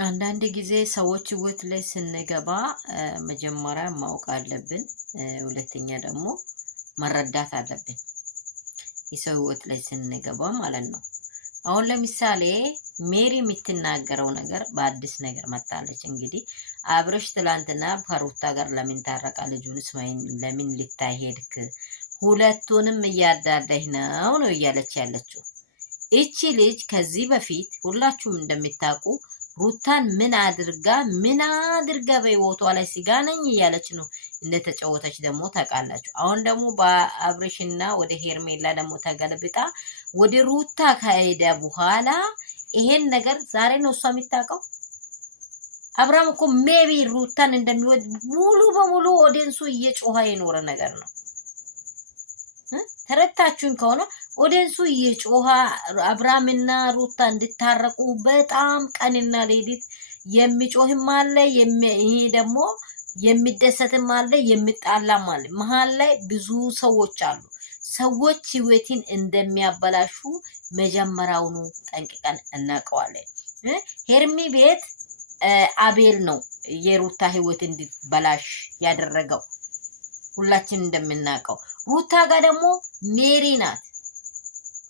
አንዳንድ ጊዜ ሰዎች ህይወት ላይ ስንገባ መጀመሪያ ማወቅ አለብን። ሁለተኛ ደግሞ መረዳት አለብን። የሰው ህይወት ላይ ስንገባ ማለት ነው። አሁን ለምሳሌ ሜሪ የምትናገረው ነገር በአዲስ ነገር መጣለች። እንግዲህ አብርሽ ትላንትና ከሩታ ጋር ለምን ታረቃ? ልጁንስ ለምን ልታይ ሄድክ? ሁለቱንም እያዳለህ ነው እያለች ያለችው እቺ ልጅ። ከዚህ በፊት ሁላችሁም እንደምታውቁ ሩታን ምን አድርጋ በህይወቷ ላይ ስጋ ነኝ እያለች ነው እንደተጫወተች ደግሞ ታውቃላችሁ። አሁን ደግሞ በአብርሽና ወደ ሄርሜላ ደግሞ ተገልብጣ ወደ ሩታ ከሄደ በኋላ ይሄን ነገር ዛሬ ነው እሷ የሚታውቀው። አብርሃም እኮ ሜቢ ሩታን እንደሚወድ ሙሉ በሙሉ ኦዲየንሱ እየጮኸ የኖረ ነገር ነው። ተረታችሁን ከሆነ ኦዲየንሱ እየጮኸ አብርሃምና ሩታ እንድታረቁ በጣም ቀንና ሌሊት የሚጮህም አለ። ይሄ ደግሞ የሚደሰትም አለ፣ የሚጣላም አለ። መሀል ላይ ብዙ ሰዎች አሉ። ሰዎች ህይወትን እንደሚያበላሹ መጀመሪያውኑ ጠንቅቀን እናውቀዋለን። ሄርሚ ቤት አቤል ነው የሩታ ህይወት እንዲበላሽ ያደረገው ሁላችን እንደምናውቀው። ሩታ ጋር ደግሞ ሜሪ ናት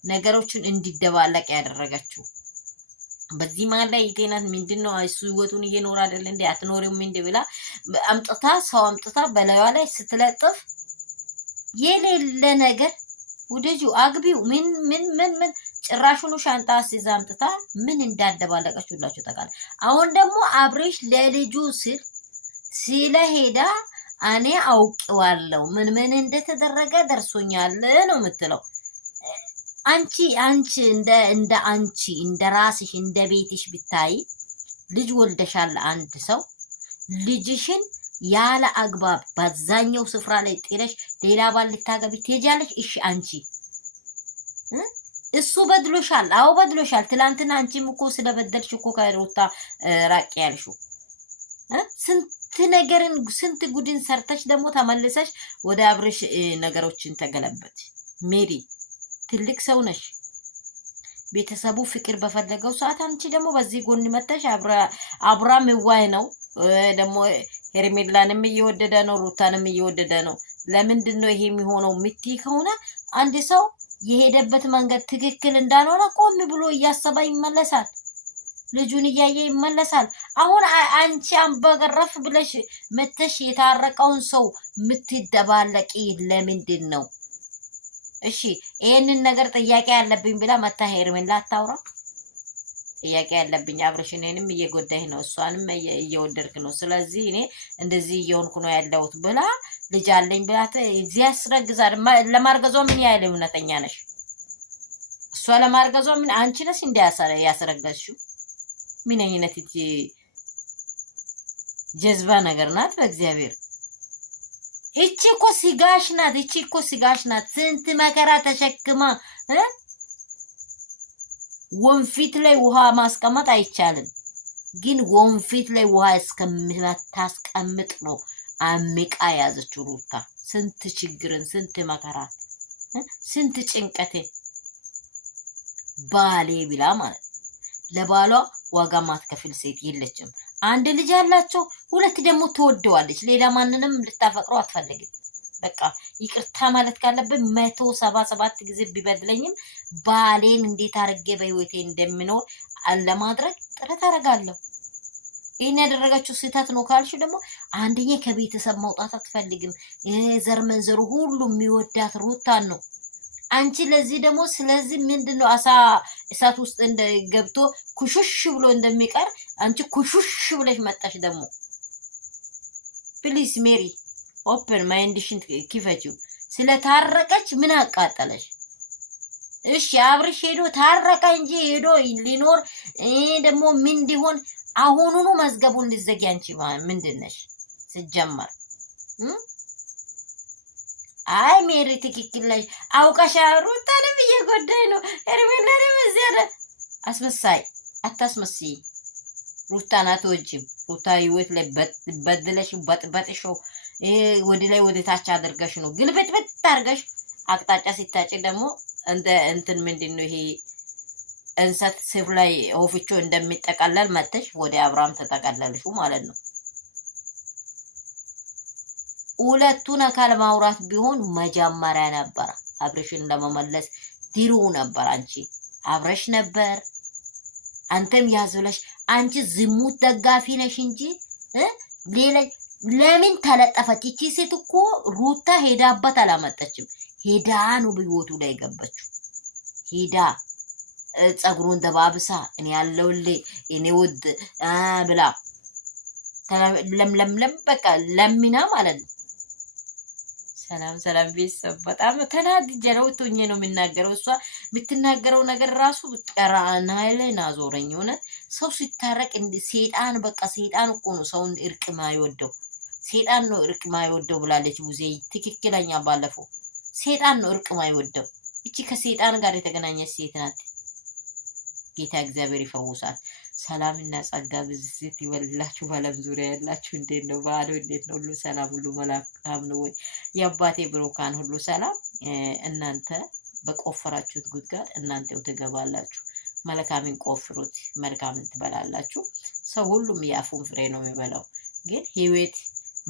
ነገሮችን እንዲደባለቅ ያደረገችው። በዚህ መሀል ላይ ይቴናት ምንድነው እሱ ህይወቱን እየኖረ አይደል እንዴ? አትኖርም እንዴ ብላ አምጥታ በላይዋ ላይ ስትለጥፍ የሌለ ነገር ወደጁ አግቢው ምን ጭራሹኑ ሻንጣ አስይዛ አምጥታ ምን እንዳደባለቀች ሁላችሁ ታውቃላችሁ። አሁን ደግሞ አብሬሽ ለልጁ ስለሄዳ እኔ አውቀዋለሁ ምን እንደተደረገ ደርሶኛል ነው የምትለው። አንቺ እንደ ራስሽ እንደ ቤትሽ ብታይ ልጅ ወልደሻል። አንድ ሰው ልጅሽን ያለ አግባብ በዛኛው ስፍራ ላይ ጥለሽ ሌላ ባል ልታገቢ ትሄጃለሽ? እሺ አንቺ እሱ በድሎሻል። አዎ በድሎሻል። ትላንትና አንቺም እኮ ስለበደልሽ እኮ ከሩታ ራቅ ያልሽው ስንት ጉድን ሰርተሽ ደግሞ ተመልሰሽ ወደ አብርሽ ነገሮችን ተገለበጥ። ሜሪ ትልቅ ሰው ነሽ። ቤተሰቡ ፍቅር በፈለገው ሰዓት አንቺ ደግሞ በዚህ ጎን መተሽ አብራም ዋይ ነው ደግሞ ሄርሜላንም እየወደደ ነው፣ ሩታንም እየወደደ ነው። ለምንድን ነው ይሄ የሚሆነው? ምቲ ከሆነ አንድ ሰው የሄደበት መንገድ ትክክል እንዳልሆነ ቆም ብሎ እያሰባ ይመለሳል። ልጁን እያየ ይመለሳል። አሁን አንቺ አንበገረፍ ብለሽ መተሽ የታረቀውን ሰው ምትደባለቂ ለምንድን ነው? እሺ ይሄንን ነገር ጥያቄ ያለብኝ ብላ መታ ሄርሜላ አታውራ። ጥያቄ ያለብኝ አብርሽ እኔንም እየጎዳኝ ነው፣ እሷንም እየወደድክ ነው፣ ስለዚህ እኔ እንደዚህ እየሆንኩ ነው ያለሁት ብላ ልጅ አለኝ ብላ እዚህ ያስረግዛል። ለማርገዟ ምን ያህል እውነተኛ ነሽ? እሷ ለማርገዟ ምን አንቺ ነሽ እንደ ያስረገዝሽው? ምን አይነት ጀዝባ ነገር ናት በእግዚአብሔር። እቺ እኮ ስጋሽ ናት። ስንት መከራ ተሸክማ ወንፊት ላይ ውሃ ማስቀመጥ አይቻልም፣ ግን ወንፊት ላይ ውሃ እስከምታስቀምጥ ነው አምቃ ያዘችው ሩታ። ስንት ችግርን፣ ስንት መከራ፣ ስንት ጭንቀትን ባሌ ብላ ማለት ለባሏ ዋጋ ማትከፍል ሴት የለችም። አንድ ልጅ ያላቸው፣ ሁለት ደግሞ ትወደዋለች። ሌላ ማንንም ልታፈቅረው አትፈልግም። በቃ ይቅርታ ማለት ካለብን 177 ጊዜ ቢበድለኝም ባሌን እንዴት አድርጌ በህይወቴ እንደምኖር ለማድረግ ጥረት አደርጋለሁ። ይህን ያደረጋችሁ ስህተት ነው ካልሽ ደግሞ አንደኛ ከቤተሰብ መውጣት አትፈልግም። ዘር መንዘሩ ሁሉ የሚወዳት ሩታን ነው። አንቺ ለዚህ ደግሞ ስለዚህ ምንድነው እሳት ውስጥ ገብቶ ኩሹሽ ብሎ እንደሚቀር አንቺ ኩሹሽ ብለሽ መጣሽ። ደግሞ ፕሊስ ሜሪ ኦፕን ማይንድሽን ክፈቺው። ስለታረቀች ምን አቃጠለሽ? እሺ አብርሽ ሄዶ ታረቀ እንጂ ሄዶ ሊኖር ደግሞ ምን እንዲሆን አሁኑኑ መዝገቡን ልዘጊ። አንቺ ምንድነሽ ሲጀመር? አይ ሜሪ ትክክል ነሽ። አውቃሻ ሩታንም እየጎዳኝ ነው። ሄርሜላንም እዚያ አስመሳይ አታስመስይ። ሩታን አትወጂም። ሩታ ህይወት ላይ በድለሽ በጥበጥሽው ወደ ላይ ወደ ታች አድርገሽ ነው ግልብጥብጥ አድርገሽ አቅጣጫ ሲታጭ ደግሞ እንትን ምንድነው ይሄ እንሰት ስር ላይ ወፍጮ እንደሚጠቀለል መተሽ ወደ አብርሃም ተጠቀለልሹ ማለት ነው። ሁለቱን አካል ማውራት ቢሆን መጀመሪያ ነበር አብርሽን ለመመለስ ድሩ ነበር። አንቺ አብረሽ ነበር አንተም ያዝብለሽ አንቺ ዝሙት ደጋፊ ነሽ እንጂ ሌላ ለምን ተለጠፈች? እቺ ሴት እኮ ሩታ ሄዳበት አላመጣችም። ሄዳ ነው በህይወቱ ላይ ገባችው። ሄዳ ጸጉሩን ደባብሳ እኔ ያለውልህ እኔ ውድ ብላ ለምለምለም በቃ ለሚና ማለት ነው። ሰላም ቤተሰብ በጣም ተናድጄ ነው ትሆኜ ነው የምናገረው። እሷ የምትናገረው ነገር ራሱ ብትቀራ ናይለ ናዞረኝ። እውነት ሰው ሲታረቅ እንደ ሰይጣን በቃ ሰይጣን እኮ ነው ሰውን እርቅ ማይወደው። ሰይጣን ነው እርቅ ማይወደው ብላለች ሙዜ። ትክክለኛ ባለፈው ሰይጣን ነው እርቅ ማይወደው። እቺ ከሰይጣን ጋር የተገናኘች ሴት ናት። ጌታ እግዚአብሔር ይፈውሳል። ሰላምና ጸጋ ብዝት ይበልላችሁ። በዓለም ዙሪያ ያላችሁ እንዴት ነው? ባዶ እንዴት ነው? ሁሉ ሰላም፣ ሁሉ መልካም ነው ወይ? የአባቴ ብሩካን ሁሉ ሰላም። እናንተ በቆፈራችሁት ጉድጓድ እናንተው ትገባላችሁ። መልካምን ቆፍሩት፣ መልካምን ትበላላችሁ። ሰው ሁሉም የአፉን ፍሬ ነው የሚበላው። ግን ህይወት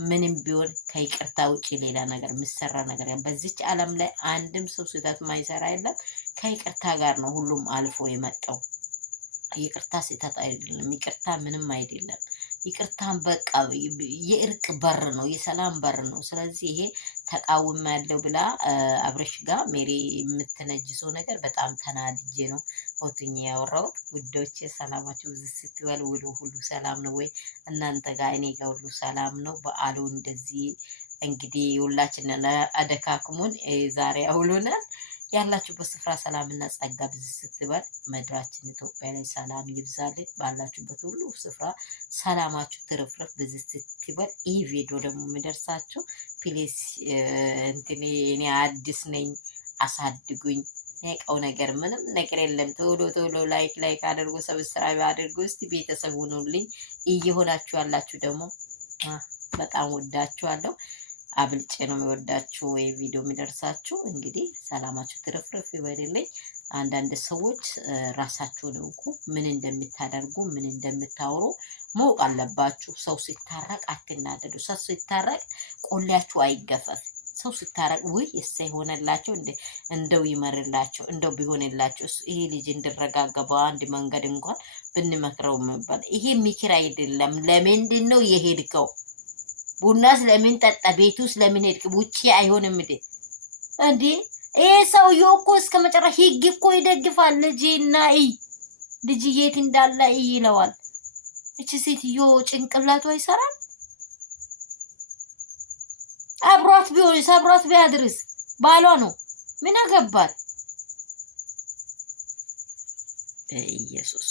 ምንም ቢሆን ከይቅርታ ውጪ ሌላ ነገር ምሰራ ነገር በዚች ዓለም ላይ አንድም ሰው ስህተት ማይሰራ የለም። ከይቅርታ ጋር ነው ሁሉም አልፎ የመጣው። ይቅርታ ስህተት አይደለም። ይቅርታ ምንም አይደለም። ይቅርታን በቃ የእርቅ በር ነው፣ የሰላም በር ነው። ስለዚህ ይሄ ተቃውሞ ያለው ብላ አብረሽ ጋር ሜሪ የምትነጅሰው ነገር በጣም ተናድጄ ነው ፎቶኛ ያወራሁት። ውዶቼ ሰላማችሁ ስትበል ውሉ ሁሉ ሰላም ነው ወይ? እናንተ ጋር እኔ ጋር ሁሉ ሰላም ነው። በዓሉ እንደዚህ እንግዲህ ሁላችንን አደካክሙን ዛሬ አውሎናል። ያላችሁበት ስፍራ ሰላምና ጸጋ ብዝት ስትበል ምድራችን ኢትዮጵያ ላይ ሰላም ይብዛልን። ባላችሁበት ሁሉ ስፍራ ሰላማችሁ ትርፍርፍ ብዝት ስትበል። ይህ ቪዲዮ ደግሞ የሚደርሳችሁ ፕሊስ እኔ አዲስ ነኝ፣ አሳድጉኝ። ነቀው ነገር ምንም ነገር የለም። ቶሎ ላይክ አድርጉ፣ ሰብስክራይብ አድርጉ። እስቲ ቤተሰብ ሁኑልኝ። እየሆናችሁ ያላችሁ ደግሞ በጣም ወዳችኋለሁ። አብልጬ ነው የሚወዳችሁ ወይ ቪዲዮ የሚደርሳችሁ። እንግዲህ ሰላማችሁ ትርፍርፍ ይበልልኝ። አንዳንድ ሰዎች ራሳችሁን እውቁ፣ ምን እንደምታደርጉ ምን እንደምታወሩ ማወቅ አለባችሁ። ሰው ሲታረቅ አትናደዱ። ሰው ሲታረቅ ቆሌያችሁ አይገፈፍ። ሰው ሲታረቅ ወይ እሰይ ሆነላቸው እንደው ይመርላቸው እንደው ቢሆንላቸው ይሄ ልጅ እንድረጋጋ በአንድ መንገድ እንኳን ብንመክረው የሚባል ይሄ ምክር አይደለም። ለምንድን ነው የሄድከው? ቡና ስለምን ጠጣ? ቤቱ ስለምን ሄድክ? ውጪ አይሆንም እንዴ? ይሄ ሰውዬው እኮ እስከ መጨረሻ ህግ እኮ ይደግፋል። ልጅና ልጅ የት እንዳለ ይለዋል። እቺ ሴትዮ ጭንቅላቷ ይሰራል። አብሯት ቢያድርስ ባሏ ነው። ምን አገባት? በኢየሱስ